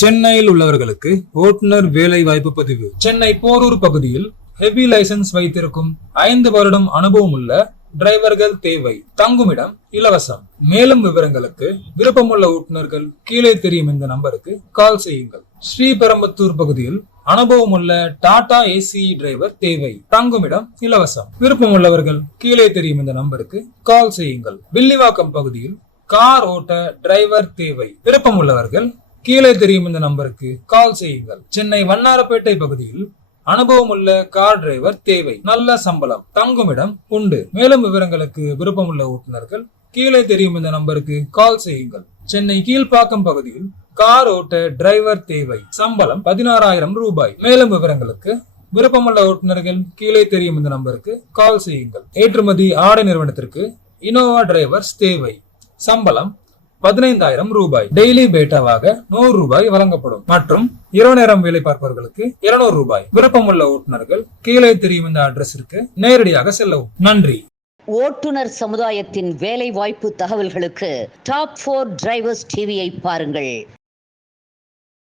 சென்னையில் உள்ளவர்களுக்கு ஓட்டுநர் வேலை வாய்ப்பு பதிவு. சென்னை போரூர் பகுதியில் ஹெவி லைசன்ஸ் வைத்திருக்கும் ஐந்து வருடம் அனுபவம் உள்ள டிரைவர்கள் தேவை. தங்குமிடம் இலவசம். மேலும் விவரங்களுக்கு விருப்பமுள்ள ஓட்டுநர்கள் கீழே தெரியும் இந்த நம்பருக்கு கால் செய்யுங்கள். ஸ்ரீபெரம்பத்தூர் பகுதியில் அனுபவம் உள்ள டாடா ஏசி டிரைவர் தேவை. தங்குமிடம் இலவசம். விருப்பமுள்ளவர்கள் கீழே தெரியும் இந்த நம்பருக்கு கால் செய்யுங்கள். வில்லிவாக்கம் பகுதியில் கார் ஓட்ட டிரைவர் தேவை. விருப்பமுள்ளவர்கள் கீழே தெரியும் இந்த நம்பருக்கு கால் செய்யுங்கள். சென்னை வண்ணாரப்பேட்டை பகுதியில் அனுபவம் உள்ள கார் டிரைவர் தேவை. நல்ல சம்பளம் தங்குமிடம் உண்டு. மேலும் விவரங்களுக்கு விருப்பமுள்ள ஓட்டுநர்கள் கீழே தெரியும் இந்த நம்பருக்கு கால் செய்யுங்கள். சென்னை கீழ்ப்பாக்கம் பகுதியில் கார் ஓட்ட டிரைவர் தேவை. சம்பளம் பதினாறாயிரம் ரூபாய். மேலும் விவரங்களுக்கு விருப்பமுள்ள ஓட்டுநர்கள் கீழே தெரியும் இந்த நம்பருக்கு கால் செய்யுங்கள். ஏற்றுமதி ஆடை நிறுவனத்திற்கு இனோவா டிரைவர்ஸ் தேவை. சம்பளம் பதினைந்தாயிரம் ரூபாய். டெய்லி பேட்டாவாக நூறு ரூபாய் வழங்கப்படும். மற்றும் இரவு நேரம் வேலை பார்ப்பவர்களுக்கு இருநூறு ரூபாய். விருப்பமுள்ள ஓட்டுநர்கள் கீழே தெரியும் இந்த அட்ரஸிற்கு நேரடியாக செல்லவும். நன்றி. ஓட்டுநர் சமுதாயத்தின் வேலை வாய்ப்பு தகவல்களுக்கு டாப் ஃபோர் டிரைவர்ஸ் டிவியை பாருங்கள்.